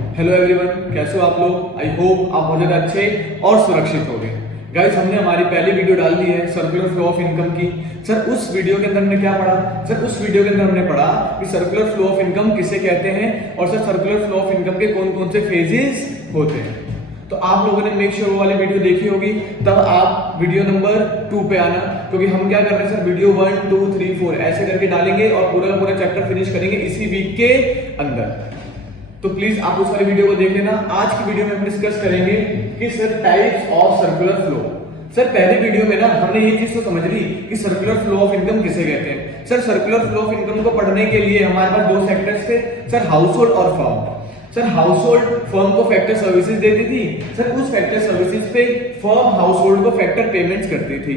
Hello everyone, कैसे हो आप लोग। आई होप आप बहुत ज्यादा अच्छे और सुरक्षित हो गए। गाइस, हमने हमारी पहली वीडियो डाल दी है सर्कुलर फ्लो ऑफ इनकम की। सर उस वीडियो के अंदर हमने क्या पढ़ा? सर उस वीडियो के अंदर हमने पढ़ा कि सर्कुलर फ्लो ऑफ इनकम किसे कहते हैं और sir circular flow of income के कौन कौन से फेजेस होते हैं। तो आप लोगों ने मेक श्योर वो वाली वीडियो देखी होगी, तब आप वीडियो नंबर 2 पे आना, क्योंकि हम क्या कर रहे हैं सर, वीडियो 1 2 3 4 ऐसे करके डालेंगे और पूरा का पूरा चैप्टर फिनिश करेंगे इसी वीक के अंदर। तो प्लीज आप उस वाली वीडियो को देख लेना। आज की वीडियो में हम डिस्कस करेंगे कि sir types of circular flow. Sir पहले वीडियो में ना हमने ये चीज तो समझ ली कि सर्कुलर फ्लो ऑफ इनकम किसे कहते हैं। Sir circular flow of income को पढ़ने के लिए हमारे पास दो सेक्टर्स थे, सर हाउस होल्ड और firm. Sir house hold firm को फैक्टर सर्विसेज देती थी, सर उस फैक्टर सर्विसेज पे फर्म हाउस होल्ड को फैक्टर पेमेंट्स करती थी।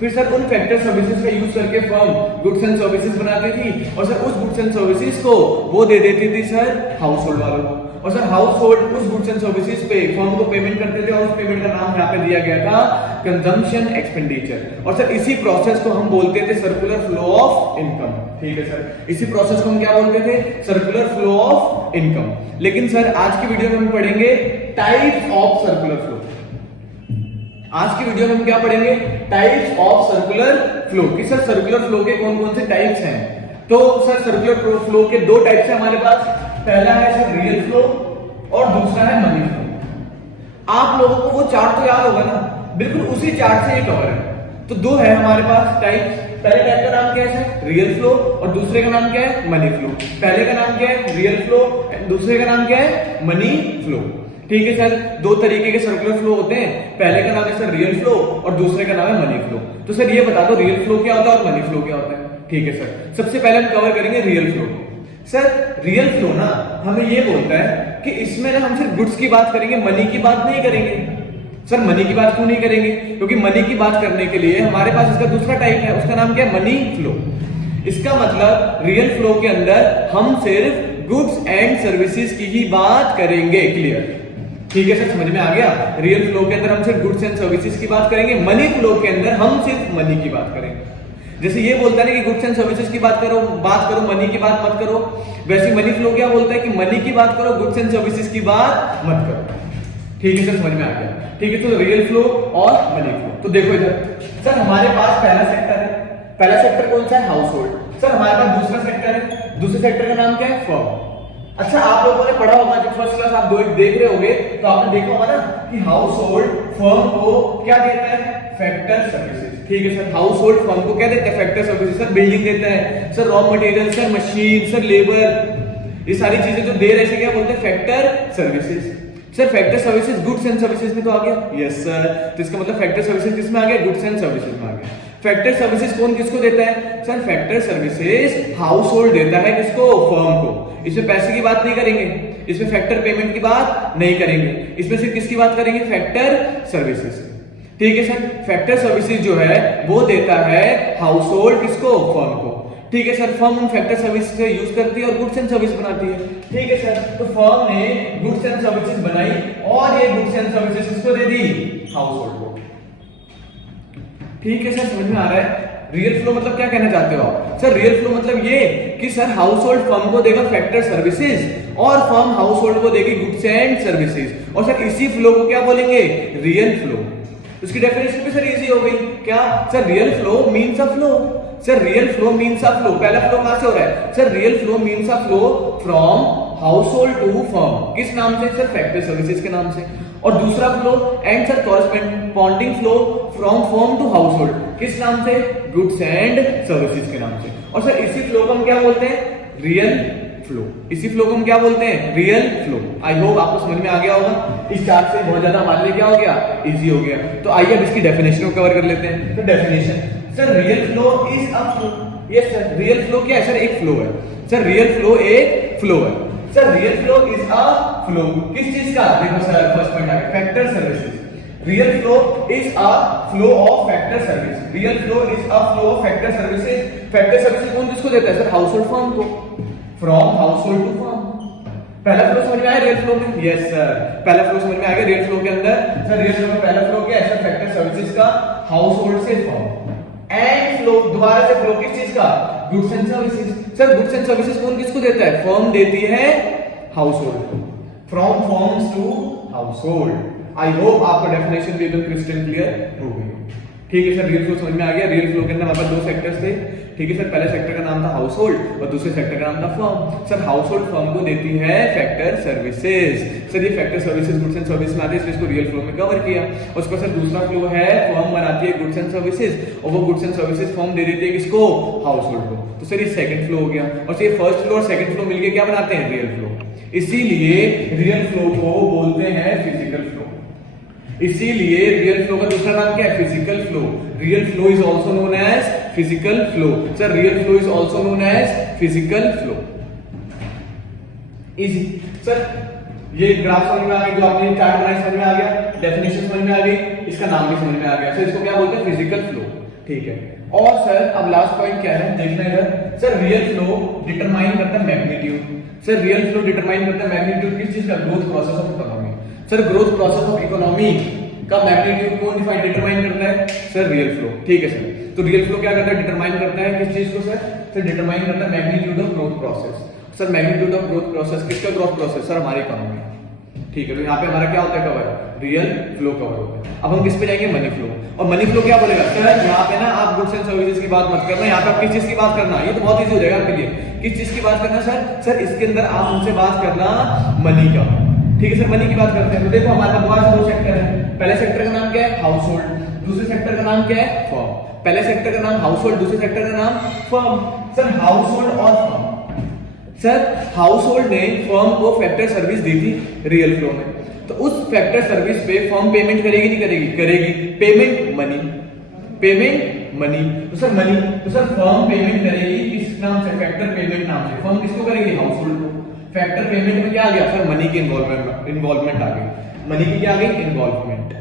फिर सर उन फैक्टर सर्विसेज का यूज करके फर्म गुड्स एंड सर्विसेज बनाती थी और सर उस गुड्स एंड सर्विसेज को वो दे देती थी सर हाउस होल्ड वालों को, और सर हाउस होल्ड उस गुड्स एंड सर्विसेज पे फर्म को पेमेंट करते थे और उस पेमेंट का नाम यहाँ पे दिया गया था कंजम्पशन एक्सपेंडिचर। और सर इसी प्रोसेस को हम बोलते थे सर्कुलर फ्लो ऑफ इनकम। ठीक है सर, इसी प्रोसेस को हम क्या बोलते थे? Circular flow of income. लेकिन सर आज की वीडियो में हम पढ़ेंगे टाइप्स ऑफ सर्कुलर फ्लो। आज की वीडियो में हम क्या पढ़ेंगे? Types of circular flow. कि सर सर्कुलर फ्लो के कौन कौन से टाइप्स हैं। तो सर सर्कुलर फ्लो के दो टाइप्स हैं हमारे पास। पहला है सर रियल फ्लो और दूसरा है मनी फ्लो। आप लोगों को वो चार्ट तो याद होगा ना, बिल्कुल उसी चार्ट से ये कवर है। तो दो है हमारे पास टाइप्स। पहले टाइप का नाम क्या है सर? रियल फ्लो, और दूसरे का नाम क्या है? Money flow. पहले का नाम क्या है? रियल फ्लो, दूसरे का नाम क्या है? Money flow. ठीक है सर, दो तरीके के सर्कुलर फ्लो होते हैं। पहले का नाम है सर रियल फ्लो और दूसरे का नाम है मनी फ्लो। तो सर ये बता दो रियल फ्लो क्या होता है और मनी फ्लो क्या होता है। ठीक है सर, सबसे पहले हम कवर करेंगे real flow. Sir real flow ना हमें ये बोलता है कि इसमें ना हम सिर्फ गुड्स की बात करेंगे, मनी की बात नहीं करेंगे। सर मनी की बात क्यों नहीं करेंगे? क्योंकि मनी की बात करने के लिए हमारे पास इसका दूसरा टाइप है, उसका नाम क्या है? Money flow. इसका मतलब रियल फ्लो के अंदर हम सिर्फ गुड्स एंड सर्विसेज की ही बात करेंगे। क्लियर? ठीक है सर, समझ में आ गया। रियल फ्लो के अंदर हम सिर्फ गुड्स एंड सर्विसेज की बात करेंगे, मनी फ्लो के अंदर हम सिर्फ मनी की बात करेंगे। जैसे ये बोलता है ना कि गुड्स एंड सर्विसेज की बात करो मनी की बात मत करो, वैसे मनी फ्लो क्या बोलता है कि मनी की बात करो, गुड्स एंड सर्विसेज की बात मत करो। ठीक है सर, समझ में आ गया। ठीक है, तो रियल फ्लो और मनी फ्लो। तो देखो इधर सर हमारे पास पहला सेक्टर है। पहला सेक्टर कौन सा है? House hold. सर हमारे पास दूसरा सेक्टर है, दूसरे सेक्टर का नाम क्या है? फर्म। अच्छा, आप लोगों ने पढ़ा होगा, जब फर्स्ट क्लास आप दो देख रहे होगे तो आपने देखा होगा ना कि हाउस होल्ड फर्म को क्या देता है? Factor services. ठीक है सर, हाउस होल्ड फर्म को क्या देता है? Factor services. सर बिल्डिंग देता है, sir raw material, sir machine, sir labour, ये सारी चीजें जो दे रहे हैं क्या बोलते हैं? Factor services. Sir factor services goods and services में तो आ गया। यस सर, तो इसका मतलब फैक्टर सर्विसेज किसमें आ गया? गुड्स एंड सर्विसेज में आ गया। फैक्टर सर्विसेज कौन किसको देता है? Sir factor services house hold देता है किसको? फर्म को। इसमें पैसे की बात नहीं करेंगे, इसमें फैक्टर पेमेंट की बात नहीं करेंगे, इसमें सिर्फ किसकी बात करेंगे? Factor services. ठीक है सर, फैक्टर सर्विसेज जो है वो देता है हाउस होल्ड किसको? फर्म को। ठीक है सर, फर्म उन फैक्टर सर्विस से यूज करती है और गुड्स एंड सर्विस बनाती है। ठीक है सर, तो फर्म ने गुड्स एंड सर्विसेज बनाई और ये गुड्स एंड सर्विसेज किसको दे दी? हाउस होल्ड को। ठीक है सर, समझ में आ रहा है? रियल फ्लो मतलब क्या कहना चाहते हो आप? सर रियल फ्लो मतलब ये कि सर हाउस होल्ड फर्म को देगा फैक्टर सर्विसेज और फर्म हाउस होल्ड को देगी गुड्स एंड सर्विसेज, और सर इसी फ्लो को क्या बोलेंगे? Real flow. उसकी डेफिनेशन भी सर इजी हो गई। क्या? Sir real flow means a flow. Sir real flow means a flow. पहला फ्लो कहां से हो रहा है? Sir real flow means a flow from household to firm. किस नाम से? सर फैक्टर सर्विसेज के नाम से। और दूसरा flow and sir corresponding flow from firm to household, किस नाम से? गुड्स एंड सर्विसेज के नाम से। और सर इसी फ्लो को हम क्या बोलते हैं? Real flow. इसी फ्लो को हम क्या बोलते हैं? Real flow. आई होप आपको समझ में आ गया होगा। इस चार्ट से बहुत ज्यादा हमारे लिए क्या हो गया? इजी हो गया। तो आइए अब इसकी डेफिनेशन को कवर कर लेते हैं। तो definition, sir real flow is a flow. Yes sir, real flow क्या है? सर एक फ्लो है। सर रियल फ्लो एक फ्लो है। Sir real flow is a flow किस चीज का? देखो सर फर्स्ट पॉइंट आ गया, factor services. Real flow is a flow of factor service. Real flow is a flow of factor services. Factor services कौन किसको देता है? सर हाउस होल्ड फर्म को, from household to firm. पहला flow समझ में आया रियल फ्लो में? यस सर, पहला फ्लो समझ में आ गया रियल फ्लो के अंदर। सर रियल फ्लो में पहला फ्लो क्या है? सर फैक्टर सर्विसेज का हाउस होल्ड से फर्म। एंड फ्लो दोबारा से फ्लो किस चीज का? Goods and services. Sir goods and services कौन किसको देता है? फर्म देती है हाउस होल्ड को। From firms to household. I hope आपको डेफिनेशन भी एकदम क्रिस्टल क्लियर हो गई। ठीक है सर, रियल फ्लो समझ में आ गया। रियल फ्लो के अंदर हमारे पास दो सेक्टर्स थे। ठीक है सर, पहले सेक्टर का नाम था हाउस होल्ड और दूसरे सेक्टर का नाम था firm. Sir house hold firm को देती है फैक्टर सर्विसेज। सर ये factor services goods and service में आती है, इसलिए इसको रियल फ्लो में कवर किया। उसका सर दूसरा फ्लो है फर्म बनाती है गुड्स एंड सर्विसेज और वो गुड्स एंड सर्विसेज फर्म दे देती है किसको, हाउस होल्ड को। तो सर ये सेकंड फ्लो हो गया और ये फर्स्ट फ्लो और सेकंड फ्लो मिलके क्या बनाते हैं, रियल फ्लो। इसीलिए रियल फ्लो को बोलते हैं फिजिकल फ्लो। इसीलिए रियल फ्लो का दूसरा नाम क्या है, physical flow. Real flow is also known as physical flow. Sir real flow is also known as physical flow. Easy. Sir ये ग्राफ समझ में आ गया, जो आपने चार्ट बनाया समझ में आ गया, डेफिनेशन समझ में आ गई, इसका नाम भी समझ में आ गया। सर इसको क्या बोलते हैं, फिजिकल फ्लो। ठीक है, और सर अब लास्ट पॉइंट क्या है देखना इधर। सर रियल फ्लो डिटरमाइन करता है magnitude. Sir real flow determine करता है मैग्नीट्यूड किस चीज का, growth process of economy. Sir growth process of economy का मैग्नीट्यूड कौन डिटरमाइन करता है, सर रियल फ्लो। ठीक है सर, तो रियल फ्लो क्या करता है, डिटरमाइन करता है किस चीज को सर, डिटरमाइन करता है magnitude of growth process. Sir magnitude of growth process किसका ग्रोथ प्रोसेस, सर हमारी इकोनॉमी। ठीक है, तो यहाँ पे हमारा क्या होता है कवर, रियल फ्लो कवर होता है। अब हम किस पे जाएंगे, मनी फ्लो। और मनी फ्लो क्या बोलेगा सर, यहाँ पे ना आप गुड्स एंड सर्विसेज की बात मत करना, यहाँ पे आप किस चीज की बात करना, ये तो बहुत इजी हो जाएगा आपके लिए। किस चीज की बात करना सर, सर इसके अंदर आप उनसे बात करना मनी का। ठीक है सर, मनी की बात करते हैं। तो देखो हमारे पास दो सेक्टर है। पहले सेक्टर का नाम क्या है, हाउस होल्ड। दूसरे सेक्टर का नाम क्या है, फर्म। पहले सेक्टर का नाम हाउस होल्ड, दूसरे सेक्टर का नाम फर्म। सर हाउस होल्ड और फर्म, सर हाउस होल्ड ने फर्म को फैक्टर सर्विस दी थी रियल फ्लो में, तो उस फैक्टर सर्विस पे फर्म पेमेंट करेगी नहीं करेगी, करेगी। Payment money, payment money. तो सर मनी, तो सर फर्म पेमेंट करेगी किस नाम से, फैक्टर पेमेंट नाम से। फर्म किसको करेगी, हाउस होल्ड को। फैक्टर पेमेंट में क्या आ गया सर, मनी की इन्वॉल्वमेंट आ गई। मनी की क्या आ गई, इन्वॉल्वमेंट।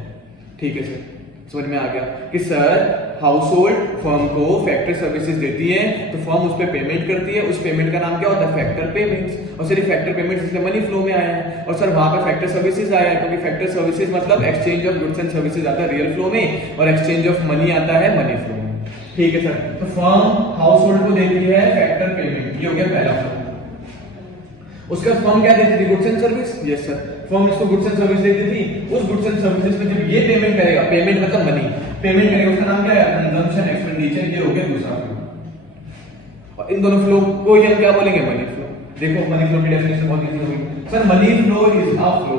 ठीक है सर, समझ में आ गया कि सर हाउस होल्ड फर्म को फैक्टर सर्विसेज देती है, तो फर्म उस पर पेमेंट करती है। उस पेमेंट का नाम क्या होता है, फैक्टर पेमेंट्स। और सर फैक्टर पेमेंट्स इसलिए मनी फ्लो में आया है, और सर वहां पे फैक्टर सर्विसेज आया है, क्योंकि फैक्टर सर्विसेज मतलब exchange of goods and services आता है रियल फ्लो में, और एक्सचेंज ऑफ मनी आता है मनी फ्लो में। ठीक है सर, तो फर्म हाउस होल्ड को देती है फैक्टर पेमेंट, ये हो गया पहला फ्लो। उसका फर्म क्या देती थी, goods and service. Yes sir, firm इसको गुड्स एंड सर्विस देती थी। उस गुड्स एंड सर्विसेज में जब ये पेमेंट करेगा, पेमेंट मतलब मनी, पेमेंट करेगा, उसका नाम क्या है, कंजम्पशन एक्सपेंडिचर। ये हो गया दूसरा फ्लो। और इन दोनों फ्लो को हम क्या बोलेंगे, मनी फ्लो। देखो मनी फ्लो की डेफिनेशन बहुत इजी होगी sir. Money flow is a flow.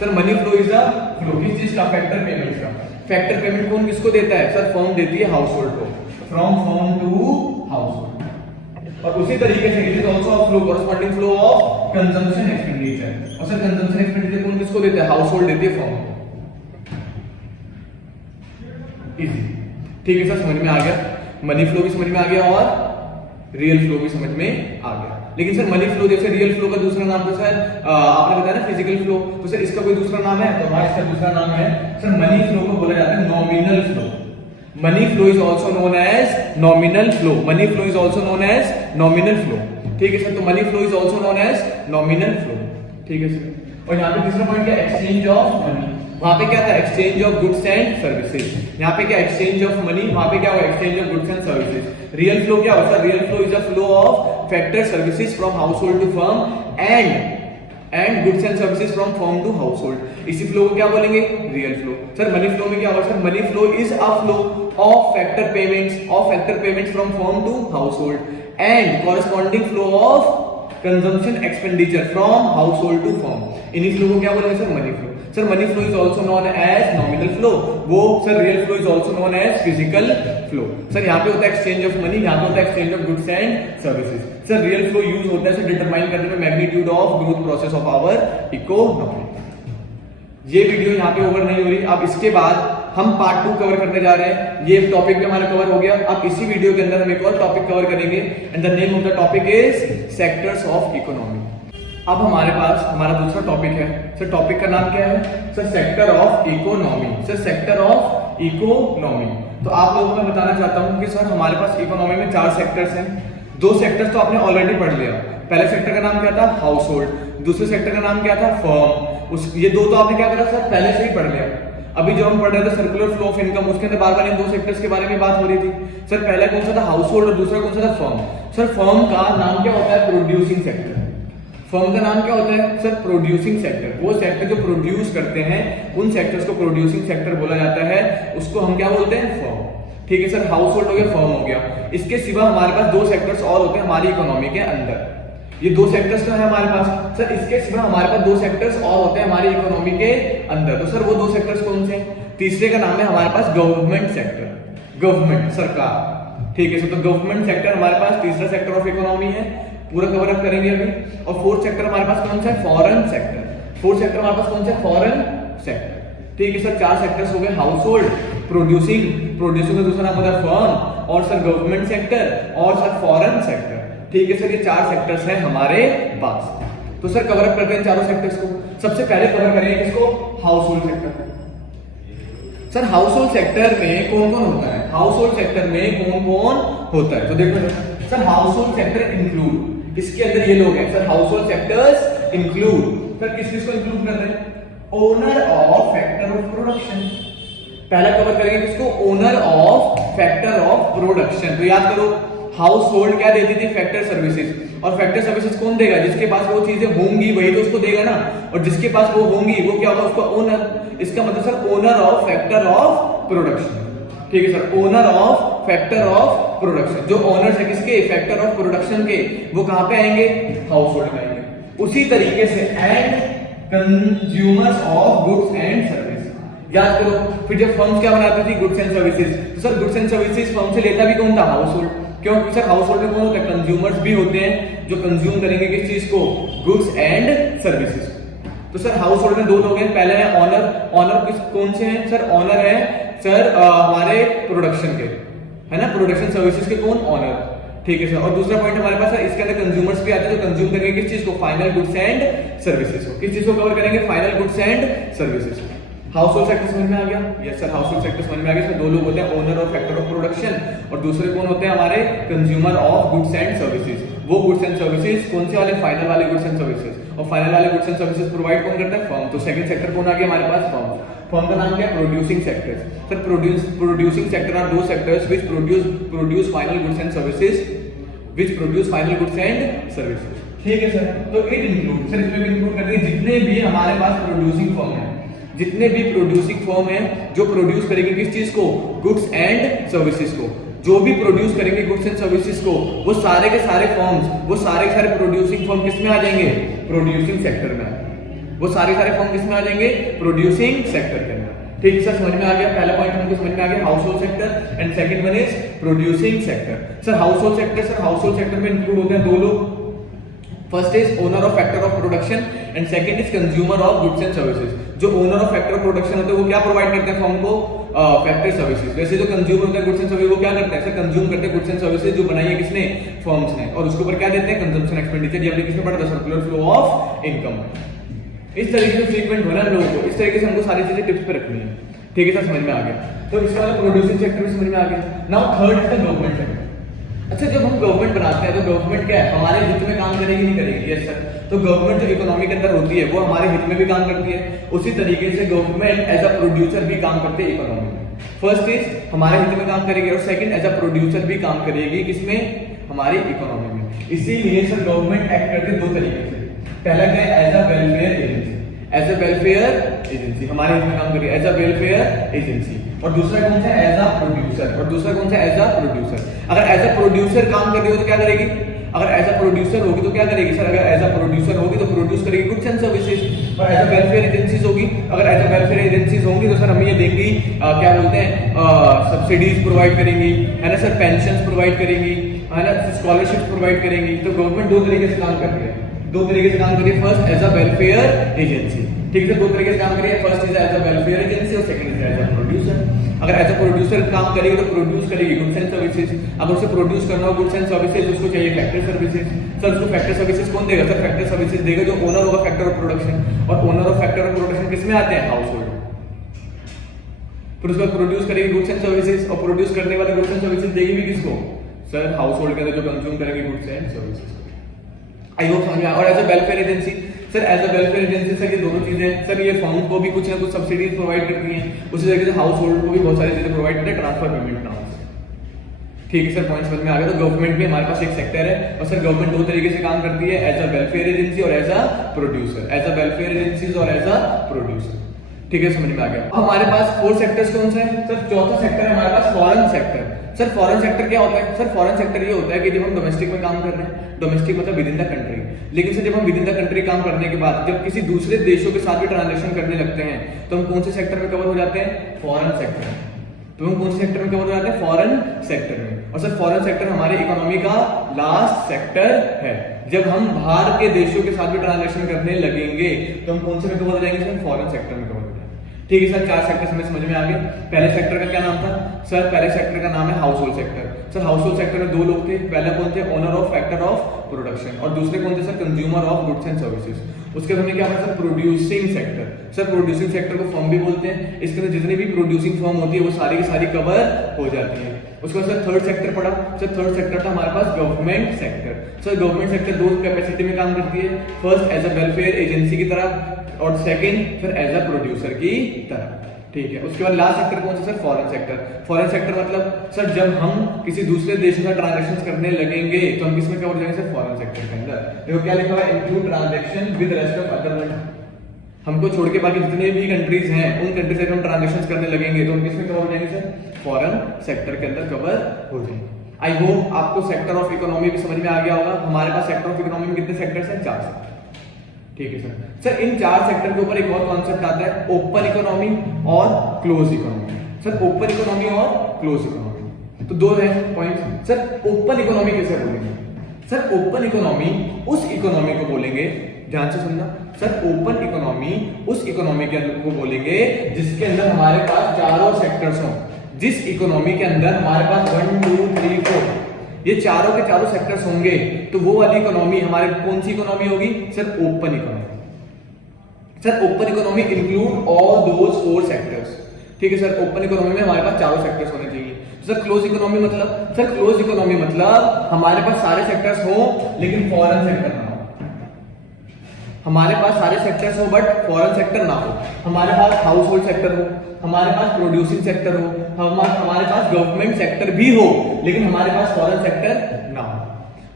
Sir money flow is a flow किस चीज का, फैक्टर पेमेंट का। फैक्टर पेमेंट कौन किसको देता है, सर फर्म देती है हाउस होल्ड को, from firm to household. और उसी तरीके से it is also a flow, corresponding flow of consumption expenditure. और सर कंजम्पशन एक्सपेंडिचर कौन किसको देते हैं, हाउस होल्ड देती है फर्म। इजी। ठीक है सर, समझ में आ गया। मनी फ्लो भी समझ में आ गया और रियल फ्लो भी समझ में आ गया। लेकिन सर मनी फ्लो जैसे रियल फ्लो का दूसरा नाम तो सर आपने बताया ना फिजिकल फ्लो, तो सर इसका कोई दूसरा नाम है, तो हाँ इसका दूसरा नाम है सर मनी फ्लो को बोला जाता है nominal flow. Money flow is also known as nominal flow. Money flow is also known as nominal flow. ठीक है सर, तो money flow is also known as nominal flow. ठीक है सर, और यहाँ पे तीसरा पॉइंट क्या, एक्सचेंज ऑफ मनी। वहां पे क्या था, exchange of goods and services. यहाँ पे क्या, एक्सचेंज ऑफ मनी, वहां पे क्या हुआ, exchange of goods and services. Real flow क्या होता है, real flow is a flow of factor services from household to firm and goods and services from firm to household. इसी flow को क्या बोलेंगे, real flow. Sir money flow में क्या होगा, sir money flow is a flow of factor payments from firm to household and corresponding flow of consumption expenditure from household to firm. इन्हीं flow को क्या बोलेंगे sir, money flow. Sir money flow is also known as nominal flow. वो sir real flow is also known as physical flow. Sir यहाँ पे होता है exchange of money, यहाँ पे होता है exchange of goods and services. Sir real flow use होता है सर डिटरमाइन करने में magnitude of growth process of our economy. ये वीडियो यहाँ पे ओवर नहीं हो रही। अब इसके बाद हम पार्ट 2 कवर करने जा रहे हैं। ये टॉपिक भी हमारा कवर हो गया। अब इसी वीडियो के अंदर हम एक और टॉपिक कवर करेंगे and the name of the topic is sectors of economy. अब हमारे पास हमारा दूसरा टॉपिक है सर। टॉपिक का नाम क्या है sir, sector of economy. Sir sector of economy, तो आप लोगों को मैं बताना चाहता हूं कि सर हमारे पास इकोनॉमी में 4 सेक्टर्स हैं। 2 सेक्टर्स तो आपने ऑलरेडी पढ़ लिया। पहले सेक्टर का नाम क्या था, हाउस होल्ड। दूसरे सेक्टर का नाम क्या था, फर्म। ये 2 तो आपने क्या करा सर, पहले से ही पढ़ लिया। अभी जो हम पढ़ रहे थे सर्कुलर फ्लो ऑफ इनकम, उसके अंदर बार बार इन 2 सेक्टर्स के बारे में बात हो रही थी। सर पहला कौन सा था, हाउस होल्ड, और दूसरा कौन सा था, फर्म। सर फर्म का नाम क्या होता है, प्रोड्यूसिंग सेक्टर। फर्म का नाम क्या होता है सर? Producing sector. वो सेक्टर जो प्रोड्यूस करते हैं उन सेक्टर्स को प्रोड्यूसिंग सेक्टर बोला जाता है, उसको हम क्या बोलते हैं? फर्म। ठीक है सर, हाउस होल्ड हो गया, फर्म हो गया। इसके सिवा हमारे पास दो सेक्टर्स और होते हैं हमारी इकोनॉमी के अंदर। ये दो सेक्टर्स तो है हमारे पास सर, इसके सिवा हमारे पास दो सेक्टर्स और होते हैं हमारी इकोनॉमी के अंदर। तो सर वो दो सेक्टर्स कौन से हैं? तीसरे का नाम है हमारे पास गवर्नमेंट सेक्टर, गवर्नमेंट, सरकार। ठीक है सर, तो गवर्नमेंट सेक्टर हमारे पास तीसरा सेक्टर ऑफ इकोनॉमी है, पूरा कवर अप करेंगे अभी। और फोर्थ सेक्टर हमारे पास कौन सा है? Foreign sector. फोर्थ सेक्टर हमारे पास कौन सा है? Foreign sector. ठीक है सर, चार सेक्टर्स हो गए, हाउस होल्ड, प्रोड्यूसिंग, प्रोड्यूसिंग का दूसरा नाम होता है फर्म, और सर गवर्नमेंट सेक्टर, और सर फॉरेन सेक्टर। ठीक है सर, ये चार सेक्टर्स हैं हमारे पास। तो सर कवर अप करते हैं चारों सेक्टर्स को। सबसे पहले कवर करेंगे किसको? House hold sector. Sir household sector में कौन कौन होता है? हाउस होल्ड सेक्टर में कौन कौन होता है? तो देखो sir, household sector include, इसके अंदर ये लोग हैं sir, house hold sectors include. Sir किस किस को इंक्लूड कर रहे हैं? Owner of factor of production. पहला कवर करेंगे किसको? Owner of factor of production. तो याद करो, हाउस होल्ड क्या देती थी? Factor services. और फैक्टर सर्विसेज कौन देगा? जिसके पास वो चीजें होंगी वही तो उसको देगा ना, और जिसके पास वो होंगी वो क्या होगा? उसका ओनर। इसका मतलब sir owner of factor of production. ठीक है sir, owner of factor of production. जो ओनर्स है किसके? फैक्टर ऑफ प्रोडक्शन के, वो कहां पे आएंगे? हाउस होल्ड में आएंगे। उसी तरीके से end consumers of goods and service. याद करो, फिर जब फर्म्स क्या बनाती थी? Goods and services. तो sir goods and services firm से लेता भी कौन था? Household. क्यों? सर हाउस होल्ड में कौन होता है? कंज्यूमर्स भी होते हैं जो कंज्यूम करेंगे किस चीज को? Goods and services. तो सर हाउस होल्ड में दो लोग हैं, पहले है ऑनर। ऑनर किस कौन से हैं सर? ऑनर है सर हमारे प्रोडक्शन के, है ना, प्रोडक्शन सर्विसेज के कौन? ऑनर। ठीक है सर, और दूसरा पॉइंट हमारे पास है, इसके अंदर कंज्यूमर्स भी आते हैं जो कंज्यूम करेंगे किस चीज को? फाइनल गुड्स एंड सर्विसेज को। किस चीज को कवर करेंगे? Final goods and services. House hold sector समझ में आ गया? Yes sir, household sector समझ में आ गया। इसमें दो लोग होते हैं, ओनर और फैक्टर ऑफ प्रोडक्शन, और दूसरे कौन होते हैं? हमारे consumer of goods and services. वो गुड्स एंड सर्विसेज कौन से वाले? फाइनल वाले गुड्स एंड सर्विसेज। और फाइनल वाले गुड्स एंड सर्विसेज प्रोवाइड कौन करता है? फर्म। तो सेकंड सेक्टर कौन आ गया हमारे पास? फर्म। फर्म का नाम क्या है? Producing sector. Sir producing sector are those sectors which produce final goods and services, which produce final goods and services. ठीक है सर, तो इट इंक्लूड, सर इसमें भी इंक्लूड करते हैं जितने भी हमारे पास प्रोड्यूसिंग फर्म है, जितने भी प्रोड्यूसिंग फर्म है जो प्रोड्यूस करेंगे किस चीज को? गुड्स एंड सर्विसेज को। जो भी प्रोड्यूस करेंगे गुड्स एंड सर्विसेज को, वो सारे के सारे फर्म्स, वो सारे के सारे प्रोड्यूसिंग फर्म किस में आ जाएंगे? प्रोड्यूसिंग सेक्टर में। वो सारे सारे फर्म किस में आ जाएंगे? प्रोड्यूसिंग सेक्टर के अंदर। ठीक है सर, समझ में आ गया? पहला पॉइंट हमको समझ में आ गया, household sector, and second one is producing sector. Sir household sector, sir household sector में इंक्लूड होते हैं दो लोग। First is owner of factor of production and second is consumer of goods and services. जो owner of factor of production होते हैं वो क्या प्रोवाइड करते हैं फर्म को? Factory services. वैसे जो कंज्यूमर होता है गुड्स एंड सर्विस, वो क्या करते हैं सर? कंज्यूम करते हैं गुड्स एंड सर्विसेज जो बनाई है किसने? फर्म्स ने, और उसके ऊपर क्या देते हैं? Consumption expenditure. ये हमने किसमें पढ़ा था? Circular flow of income. इस तरीके से फ्रीक्वेंट होना लोगों को, इस तरीके से हमको सारी चीजें टिप्स पे रखनी है। ठीक है सर, समझ में आ गया? तो इसके बाद प्रोड्यूसिंग सेक्टर में समझ में आ गया। Now third is the government sector. अच्छा, जब हम गवर्नमेंट बनाते हैं तो गवर्नमेंट क्या है? हमारे हित में काम करेगी नहीं करेगी? Yes sir. तो गवर्नमेंट जो इकोनॉमी के अंदर होती है वो हमारे हित में भी काम करती है। उसी तरीके से गवर्नमेंट एज अ प्रोड्यूसर भी काम करती है इकोनॉमी में। फर्स्ट इज हमारे हित में काम करेगी, और सेकंड एज अ प्रोड्यूसर भी काम करेगी किसमें? हमारी इकोनॉमी में। इसीलिए सर गवर्नमेंट एक्ट करती है दो तरीके से। पहला क्या है? As a welfare agency. As a welfare agency हमारे हित में काम करेगी, एज अ वेलफेयर एजेंसी। और दूसरा कौन सा? As a producer. और दूसरा कौन सा? As a producer. अगर एज अ प्रोड्यूसर काम कर रही हो तो क्या करेगी? अगर एज अ प्रोड्यूसर होगी तो क्या करेगी सर? अगर एज अ प्रोड्यूसर होगी तो प्रोड्यूस करेगी गुड्स एंड सर्विसेज। और एज अ वेलफेयर एजेंसीज होगी, अगर एज अ वेलफेयर एजेंसीज होंगी तो सर हमें ये देंगी क्या बोलते हैं? सब्सिडीज प्रोवाइड करेंगी, है ना सर, पेंशन प्रोवाइड करेंगी, है ना, स्कॉलरशिप प्रोवाइड करेंगी। तो गवर्नमेंट दो तरीके से काम कर रही है, दो तरीके से काम करिए। First as a welfare agency, ठीक है, दो तरीके से काम करिए। First is as a welfare agency और second is as a producer. अगर एज अ प्रोड्यूसर काम करेगी तो प्रोड्यूस करेगी गुड्स एंड सर्विसेज। अगर उसे प्रोड्यूस करना हो गुड्स एंड सर्विसेज, उसको चाहिए फैक्ट्री सर्विसेज। सर उसको फैक्ट्री सर्विसेज कौन देगा? सर फैक्ट्री सर्विसेज देगा जो ओनर होगा फैक्टर ऑफ प्रोडक्शन। और owner of factor of production किसमें आते हैं? House hold. फिर उसके बाद प्रोड्यूस करेगी गुड्स एंड सर्विसेज, और प्रोड्यूस करने वाले गुड्स एंड सर्विसेज देगी भी किसको? सर हाउस होल्ड के अंदर जो कंज्यूम करेंगे goods and services. I hope समझ में आया। और as a welfare agency, sir as a welfare agency sir ये दोनों चीजें, सर ये फर्म को भी कुछ ना कुछ सब्सिडीज प्रोवाइड करती हैं, उसी तरीके से हाउस होल्ड को भी बहुत सारी चीजें प्रोवाइड करते हैं ट्रांसफर पेमेंट नाम से। ठीक है सर, पॉइंट समझ में आ गया। तो गवर्नमेंट में हमारे पास एक सेक्टर है और सर गवर्नमेंट दो तरीके से काम करती है, एज अ वेलफेयर एजेंसी और as a producer, as a welfare agencies और एज अ प्रोड्यूसर। ठीक है, समझ में आ गया। अब हमारे पास 4 सेक्टर्स कौन से हैं सर? चौथा सेक्टर है हमारे पास foreign sector. Sir foreign sector क्या होता है? सर फॉरेन सेक्टर ये होता है कि जब हम डोमेस्टिक में काम कर रहे हैं, डोमेस्टिक मतलब विद इन द कंट्री, लेकिन सर जब हम विद इन द कंट्री काम करने के बाद जब किसी दूसरे देशों के साथ भी ट्रांजैक्शन करने लगते हैं तो हम कौन से सेक्टर में कवर हो जाते हैं? Foreign sector. तो हम कौन से सेक्टर में कवर हो जाते हैं? फॉरेन सेक्टर में। और सर फॉरेन सेक्टर हमारे इकोनॉमी का लास्ट सेक्टर है। जब हम बाहर के देशों के साथ भी ट्रांजैक्शन करने लगेंगे तो हम कौन से में कवर हो जाएंगे? सर फॉरेन सेक्टर में कवर हो जाएंगे। ठीक है सर, 4 सेक्टर हमें समझ में आ गए। पहले सेक्टर का क्या नाम था सर? पहले सेक्टर का नाम है household sector. Sir household sector में 2 लोग थे, पहला कौन थे? Owner of factor of production, और दूसरे कौन थे sir? Consumer of goods and services. उसके बाद हमने क्या पढ़ा sir? Producing sector. Sir producing sector को फर्म भी बोलते हैं, इसके अंदर जितनी भी प्रोड्यूसिंग फर्म होती है वो सारी की सारी कवर हो जाती है। उसके बाद सर थर्ड सेक्टर पढ़ा। सर थर्ड सेक्टर था हमारे पास government sector. Sir government sector 2 capacity में काम करती है, first as a welfare agency की तरह और सेकंड फिर एज अ प्रोड्यूसर की तरह। ठीक है, उसके बाद लास्ट सेक्टर कौन सा sir? Foreign sector. Foreign sector मतलब सर जब हम किसी दूसरे देश में ट्रांजैक्शंस करने लगेंगे तो हम किसमें कवर जाएंगे सर? फॉरेन सेक्टर के अंदर। देखो क्या लिखा हुआ है? Include transaction with rest of other world. हमको छोड़ के बाकी जितने भी कंट्रीज हैं उन कंट्री से हम ट्रांजैक्शंस करने लगेंगे तो हम किसमें कवर हो जाएंगे सर? फॉरेन सेक्टर के अंदर कवर हो जाएंगे। आई होप आपको सेक्टर ऑफ इकोनॉमी भी समझ में आ गया होगा। हमारे पास सेक्टर ऑफ इकोनॉमी में कितने सेक्टर्स हैं? 4 सेक्टर। ठीक है सर। सर इन 4 सेक्टर के ऊपर एक और कॉन्सेप्ट आता है, ओपन इकोनॉमी और close economy. Sir open economy और क्लोज इकोनॉमी तो 2 है पॉइंट। सर ओपन इकोनॉमी कैसे बोलेंगे? सर ओपन इकोनॉमी उस इकोनॉमी को बोलेंगे, ध्यान से सुनना सर, ओपन इकोनॉमी उस इकोनॉमी के अंदर को बोलेंगे जिसके अंदर हमारे पास चारों सेक्टर्स हों। जिस इकोनॉमी के अंदर हमारे पास 1 2 3 4 ये चारों के चारों सेक्टर्स होंगे तो वो वाली इकोनॉमी हमारे कौन सी इकोनॉमी होगी sir? Open economy. Sir open economy include all those 4 sectors. ठीक है सर, ओपन इकोनॉमी में हमारे पास चारों सेक्टर्स होने चाहिए। सर क्लोज इकोनॉमी मतलब? सर क्लोज इकोनॉमी मतलब हमारे पास सारे सेक्टर्स हो लेकिन फॉरेन सेक्टर ना हो। हमारे पास सारे सेक्टर्स हो बट फॉरेन सेक्टर ना हो। हमारे पास हाउस होल्ड सेक्टर हो, हमारे पास प्रोड्यूसिंग सेक्टर हो, हमारे पास गवर्नमेंट सेक्टर भी हो लेकिन हमारे पास फॉरेन सेक्टर ना हो।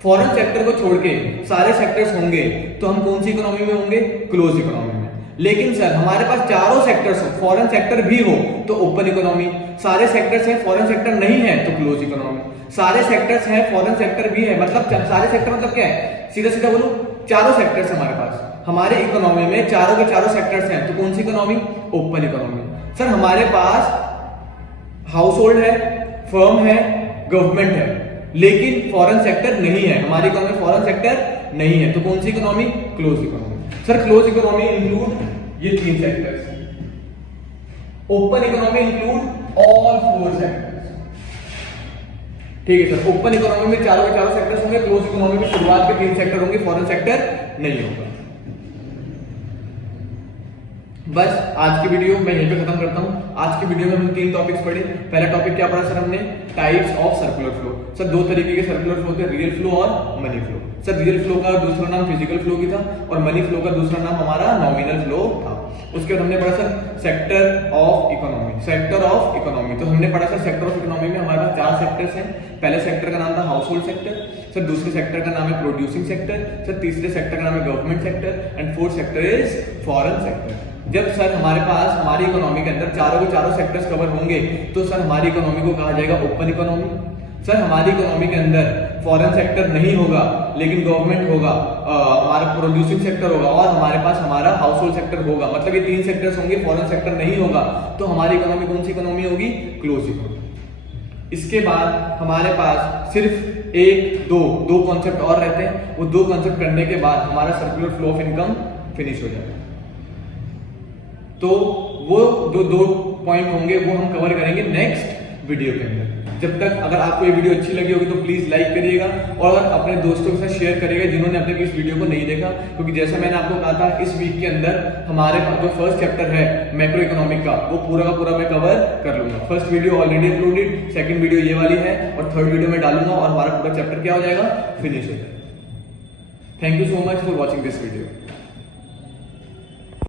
फॉरेन सेक्टर को छोड़ के सारे सेक्टर्स होंगे तो हम कौन सी इकोनॉमी में होंगे? क्लोज इकोनॉमी में। लेकिन सर हमारे पास चारों सेक्टर्स हो, फॉरेन सेक्टर भी हो तो ओपन इकोनॉमी। सारे सेक्टर्स हैं, फॉरेन सेक्टर नहीं है तो क्लोज इकोनॉमी। सारे सेक्टर्स हैं, फॉरेन सेक्टर भी है, मतलब सारे सेक्टर मतलब क्या है? सीधा सीधा बोलो, चारों सेक्टर्स हमारे पास। हमारे इकोनॉमी में चारों के चारों सेक्टर्स हैं तो कौन सी इकोनॉमी? Open economy. सर हमारे पास हाउस होल्ड है, फर्म है, गवर्नमेंट है लेकिन फॉरेन सेक्टर नहीं है। हमारी इकोनॉमी फॉरेन सेक्टर नहीं है तो कौन सी economy? Close economy. Sir close economy include ये 3 sectors. Open economy include all 4 sectors. ठीक है सर, ओपन इकोनॉमी में चारों के चारों सेक्टर्स होंगे, क्लोज इकोनॉमी में शुरुआत के 3 सेक्टर होंगे, फॉरेन सेक्टर नहीं होगा। बस आज की वीडियो मैं यहीं पे खत्म करता हूं। आज की वीडियो में हमने 3 टॉपिक्स पढ़े। पहला टॉपिक क्या पढ़ा सर हमने? Types of circular flow. Sir 2 तरीके के सर्कुलर फ्लो थे, रियल फ्लो और money flow. Sir real flow का दूसरा नाम फिजिकल फ्लो की था और मनी फ्लो का दूसरा नाम हमारा नॉमिनल फ्लो था। उसके बाद हमने पढ़ा sir sector of economy. Sector of economy तो हमने पढ़ा सर सेक्टर ऑफ इकोनॉमी में हमारे पास 4 सेक्टर्स हैं। पहले सेक्टर का नाम था हाउस होल्ड सेक्टर, सर दूसरे सेक्टर का नाम है प्रोड्यूसिंग सेक्टर, सर तीसरे सेक्टर का नाम है government sector and fourth sector is foreign sector. जब सर हमारे पास हमारी इकोनॉमी के अंदर चारों के चारों सेक्टर्स कवर होंगे तो सर हमारी इकोनॉमी को कहा जाएगा ओपन इकोनॉमी। सर हमारी इकोनॉमी के अंदर फॉरेन सेक्टर नहीं होगा लेकिन गवर्नमेंट होगा, हमारा प्रोड्यूसिंग सेक्टर होगा और हमारे पास हमारा हाउस होल्ड सेक्टर होगा, मतलब ये 3 सेक्टर्स होंगे, फॉरेन सेक्टर नहीं होगा तो हमारी इकोनॉमी कौन सी इकोनॉमी होगी? Close economy. इसके बाद हमारे पास सिर्फ 1 2 कॉन्सेप्ट और रहते हैं। वो 2 कॉन्सेप्ट करने के बाद हमारा circular flow of income finish हो जाएगा। तो वो जो 2 पॉइंट होंगे वो हम कवर करेंगे नेक्स्ट वीडियो के अंदर। जब तक अगर आपको ये वीडियो अच्छी लगी होगी तो प्लीज लाइक करिएगा और अपने दोस्तों के साथ शेयर करिएगा जिन्होंने अपने इस वीडियो को नहीं देखा, क्योंकि जैसा मैंने आपको कहा था इस वीक के अंदर हमारे पास जो फर्स्ट चैप्टर है मैक्रो इकोनॉमिक का वो पूरा का पूरा मैं कवर कर लूंगा। First video already uploaded, second video ये वाली है और थर्ड वीडियो में डालूंगा और हमारा पूरा चैप्टर क्या हो जाएगा? फिनिश हो जाएगा। Thank you so much for watching this video.